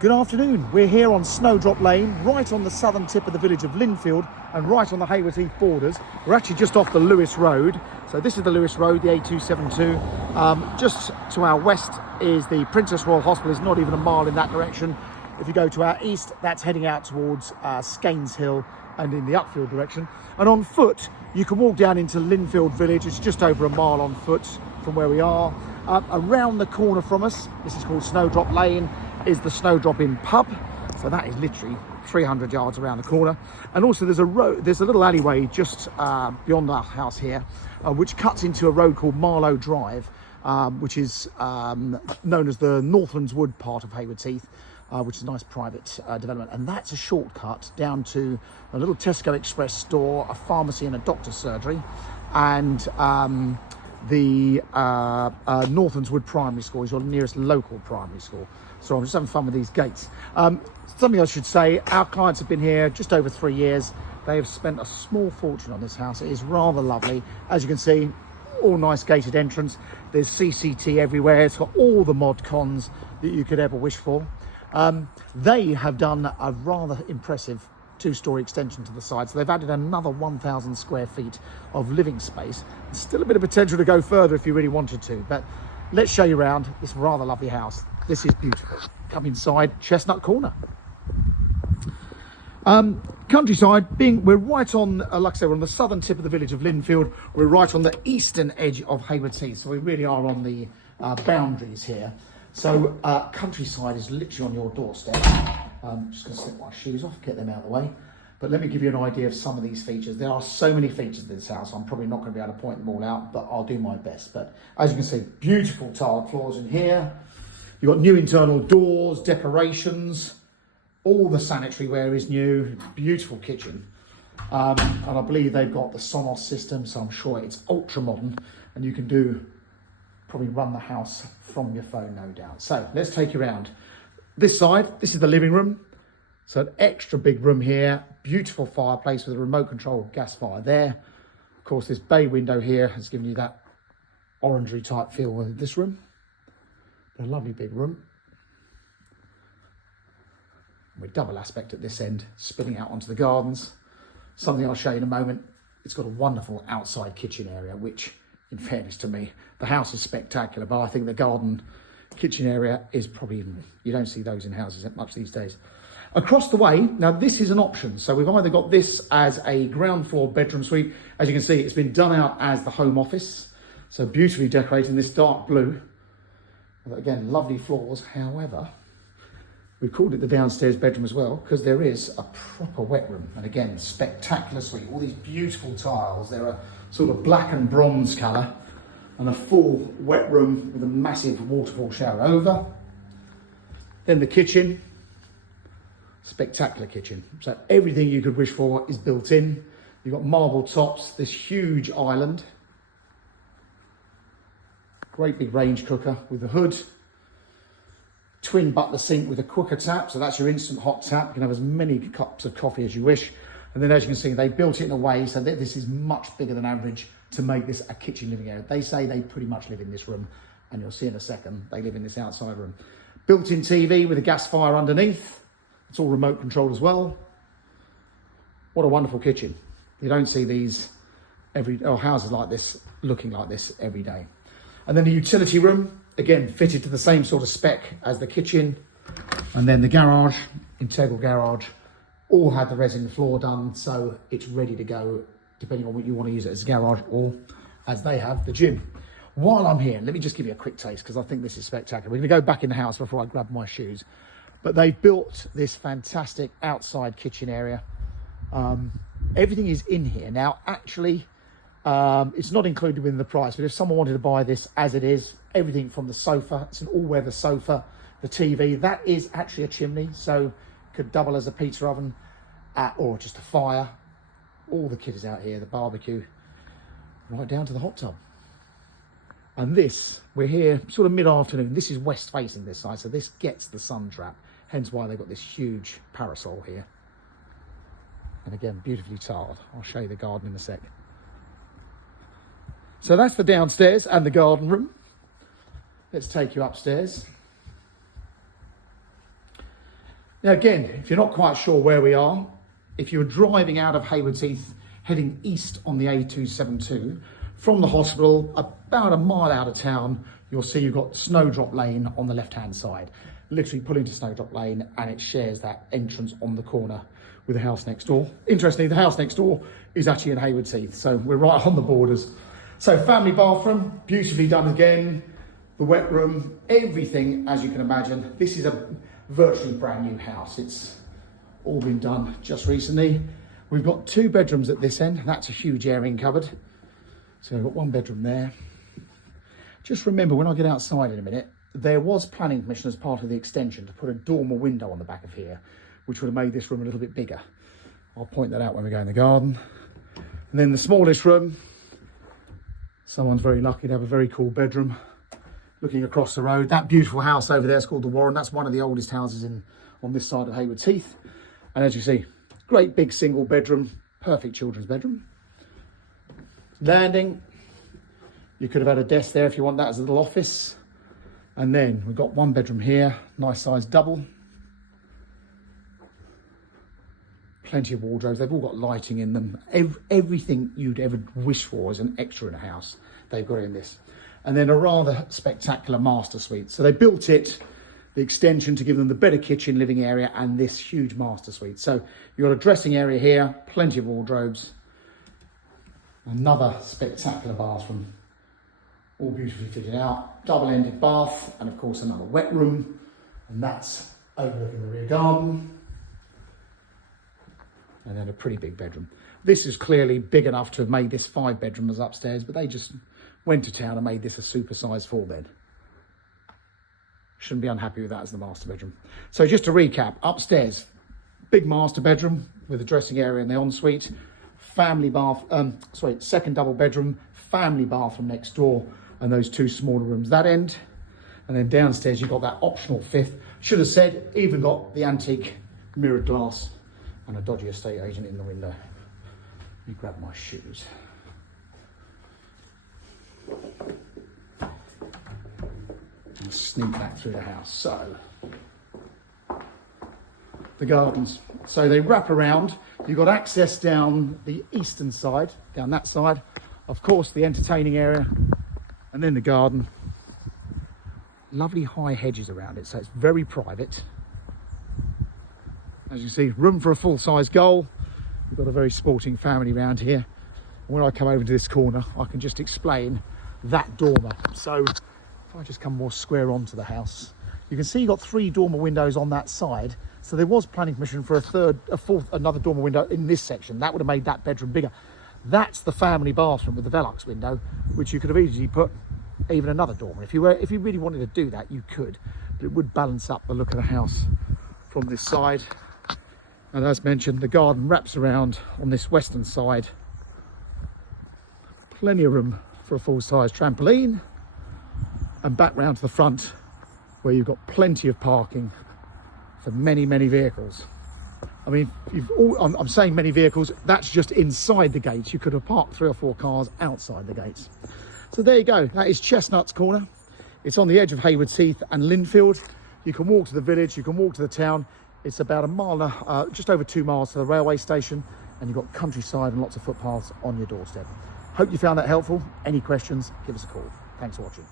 Good afternoon. We're here on Snowdrop Lane, right on the southern tip of the village of Lindfield and right on the Haywards Heath borders. We're actually just off the Lewis Road. So this is the Lewis Road, the A272. Just to our west is the Princess Royal Hospital. It's not even a mile in that direction. If you go to our east, that's heading out towards Skeins Hill and in the Upfield direction. And on foot, you can walk down into Lindfield village. It's just over a mile on foot from where we are. Around the corner from us, this is called Snowdrop Lane, is the Snowdrop Inn pub. So that is literally 300 yards around the corner. And also there's a road, there's a little alleyway just beyond our house here, which cuts into a road called Marlow Drive, which is known as the Northlands Wood part of Haywards Heath, which is a nice private development. And that's a shortcut down to a little Tesco Express store, a pharmacy and a doctor's surgery, and the Northlands Wood Primary School is your nearest local primary school. So I'm just having fun with these gates. Something I should say, our clients have been here just over 3 years. They have spent a small fortune on this house. It is rather lovely. As you can see, all nice gated entrance. There's CCT everywhere. It's got all the mod cons that you could ever wish for. They have done a rather impressive two-storey extension to the side. So they've added another 1,000 square feet of living space. There's still a bit of potential to go further if you really wanted to, but let's show you around this rather lovely house. This is beautiful. Come inside, Chestnut Corner. Countryside, we're right on, like I say, we're on the southern tip of the village of Lindfield. We're right on the eastern edge of Haywards Heath, so we really are on the boundaries here. So countryside is literally on your doorstep. I'm just going to slip my shoes off, get them out of the way. But let me give you an idea of some of these features. There are so many features to this house. I'm probably not going to be able to point them all out, but I'll do my best. But as you can see, beautiful tiled floors in here. You've got new internal doors, decorations. All the sanitary ware is new. Beautiful kitchen. And I believe they've got the Sonos system, so I'm sure it's ultra modern. And you can probably run the house from your phone, no doubt. So let's take you around. This side, this is the living room. So an extra big room here, beautiful fireplace with a remote control gas fire there. Of course, this bay window here has given you that orangery type feel with this room. A lovely big room. With double aspect at this end, spilling out onto the gardens. Something I'll show you in a moment. It's got a wonderful outside kitchen area, which, in fairness to me, the house is spectacular, but I think the garden kitchen area is probably, you don't see those in houses that much these days. Across the way, now this is an option. So we've either got this as a ground floor bedroom suite. As you can see, it's been done out as the home office. So beautifully decorated in this dark blue. Again, lovely floors. However, we've called it the downstairs bedroom as well because there is a proper wet room. And again, spectacular suite. All these beautiful tiles. They're a sort of black and bronze colour. And a full wet room with a massive waterfall shower over. Then the kitchen. Spectacular kitchen. So everything you could wish for is built in. You've got marble tops, this huge island. Great big range cooker with a hood. Twin butler sink with a quicker tap. So that's your instant hot tap. You can have as many cups of coffee as you wish. And then as you can see, they built it in a way so that this is much bigger than average to make this a kitchen living area. They say they pretty much live in this room, and you'll see in a second, they live in this outside room. Built-in TV with a gas fire underneath. It's all remote controlled as well. What a wonderful kitchen. You don't see these houses like this, looking like this every day. And then the utility room, again, fitted to the same sort of spec as the kitchen. And then the garage, integral garage, all had the resin floor done, so it's ready to go, depending on what you want to use it as a garage or, as they have, the gym. While I'm here, let me just give you a quick taste because I think this is spectacular. We're going to go back in the house before I grab my shoes. But they've built this fantastic outside kitchen area. Everything is in here. Now, actually, it's not included within the price, but if someone wanted to buy this as it is, everything from the sofa, it's an all-weather sofa, the TV, that is actually a chimney, so could double as a pizza oven or just a fire. All the kit is out here, the barbecue, right down to the hot tub. And this, we're here sort of mid-afternoon. This is west facing this side, so this gets the sun trap, hence why they've got this huge parasol here. And again, beautifully tiled. I'll show you the garden in a sec. So that's the downstairs and the garden room. Let's take you upstairs. Now again, if you're not quite sure where we are, if you're driving out of Haywards Heath, heading east on the A272, from the hospital, about a mile out of town, you'll see you've got Snowdrop Lane on the left-hand side. Literally pull into Snowdrop Lane and it shares that entrance on the corner with the house next door. Interestingly, the house next door is actually in Haywards Heath, so we're right on the borders. So family bathroom, beautifully done again. The wet room, everything as you can imagine. This is a virtually brand new house. It's all been done just recently. We've got 2 bedrooms at this end. That's a huge airing cupboard. So we've got 1 bedroom there. Just remember, when I get outside in a minute, there was planning permission as part of the extension to put a dormer window on the back of here, which would have made this room a little bit bigger. I'll point that out when we go in the garden. And then the smallest room, someone's very lucky to have a very cool bedroom looking across the road. That beautiful house over there is called the Warren. That's one of the oldest houses on this side of Haywards Heath. And as you see, great big single bedroom, perfect children's bedroom. Landing, you could have had a desk there if you want that as a little office. And then we've got 1 bedroom here, nice size double. Plenty of wardrobes, they've all got lighting in them. Everything you'd ever wish for as an extra in a house, they've got in this. And then a rather spectacular master suite. So they built it, the extension, to give them the better kitchen, living area, and this huge master suite. So you've got a dressing area here, plenty of wardrobes. Another spectacular bathroom, all beautifully fitted out. Double-ended bath, and of course another wet room. And that's overlooking the rear garden. And then a pretty big bedroom. This is clearly big enough to have made this 5 bedroom as upstairs, but they just went to town and made this a super-sized 4 bed. Shouldn't be unhappy with that as the master bedroom. So just to recap, upstairs, big master bedroom with a dressing area and the ensuite, family bath, second double bedroom, family bathroom next door, and those 2 smaller rooms that end. And then downstairs, you've got that optional 5th. Should have said, even got the antique mirrored glass and a dodgy estate agent in the window. Let me grab my shoes. And sneak back through the house. So, the gardens. So they wrap around. You've got access down the eastern side, down that side. Of course, the entertaining area, and then the garden. Lovely high hedges around it, so it's very private. As you see, room for a full-size goal. We've got a very sporting family around here. When I come over to this corner, I can just explain that dormer. So if I just come more square onto the house, you can see you've got 3 dormer windows on that side. So there was planning permission for another dormer window in this section. That would have made that bedroom bigger. That's the family bathroom with the Velux window, which you could have easily put even another dormer. If you really wanted to do that, you could, but it would balance up the look of the house from this side. And as mentioned, the garden wraps around on this western side. Plenty of room for a full-size trampoline, and back round to the front where you've got plenty of parking for many, many vehicles. I mean, I'm saying many vehicles, that's just inside the gates. You could have parked 3 or 4 cars outside the gates. So there you go, that is Chestnut's Corner. It's on the edge of Haywards Heath and Lindfield. You can walk to the village, you can walk to the town. It's about a mile, just over 2 miles to the railway station, and you've got countryside and lots of footpaths on your doorstep. Hope you found that helpful. Any questions, give us a call. Thanks for watching.